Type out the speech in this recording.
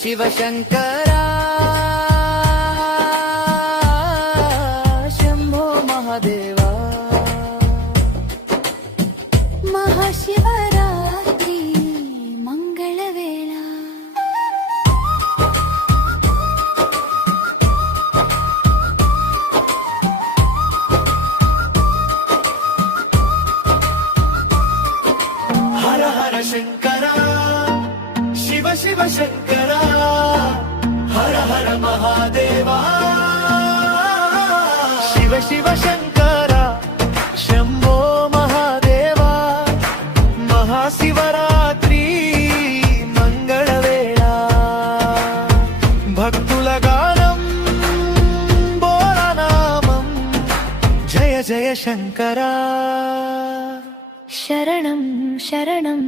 शिव शङ्करा शम्भो महादेवा महाशिवरात्रि मंगलवेला हर हर शङ्करा शिव शिव शङ्करा हर हर महादेवा शिव शिव शङ्करा शम्भो महादेवा महाशिवरात्रि मंगळवेळा भक्तुल गानं बोलनामं जय जय शङ्करा शरणं शरणं